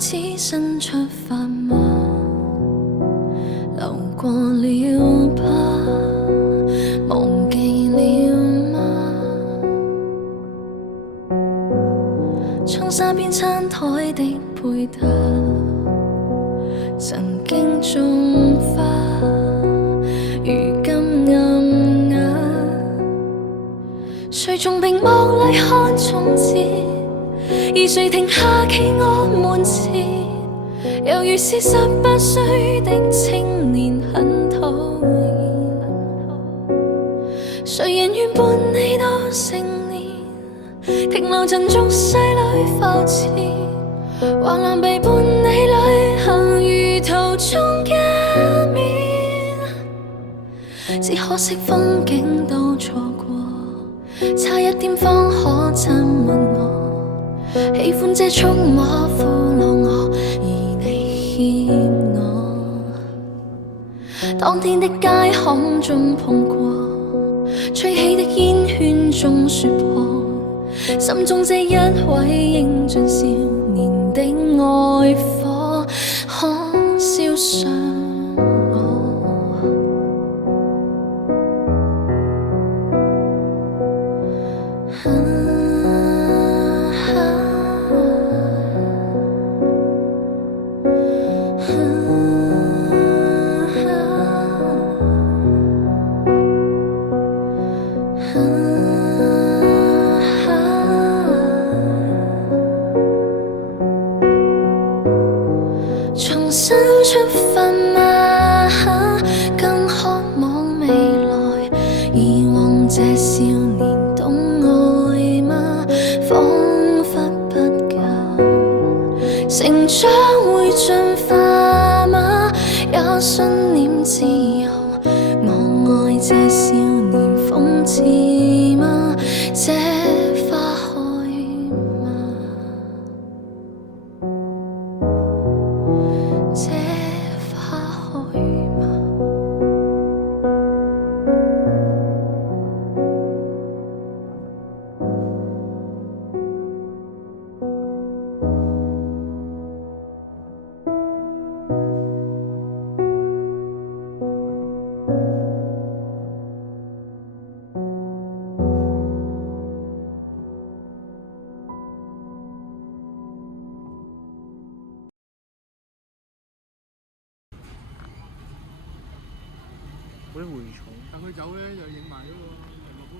始新出發嗎？流過了吧，忘記了嗎？窗紗邊餐台的配搭，曾經種花，如今暗啞。誰從屏幕裏看從前？而誰停下企我門前？猶如是18歲的青年，很討厭。誰人願伴你到成年？停留塵俗世裏浮潛，橫欄被伴你旅行，如途中一面。只可惜風景都錯過，差一點方可親吻我。喜歡這觸摸俘虜我，而你欠我。當天的街巷中碰過，吹起的煙圈中說破，心中這一位英俊少年的愛火，可燒傷我。重新出發嗎？更渴望未來。以往這少年懂愛嗎？彷彿不夠。成長會進化嗎？也信念自由。我愛這少年諷刺嗎？這花開嗎？這花開嗎？嗰啲蛔蟲，但佢走咧就影埋嗰個日落咯。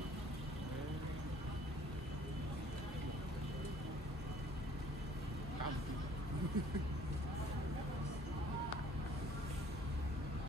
搞唔掂。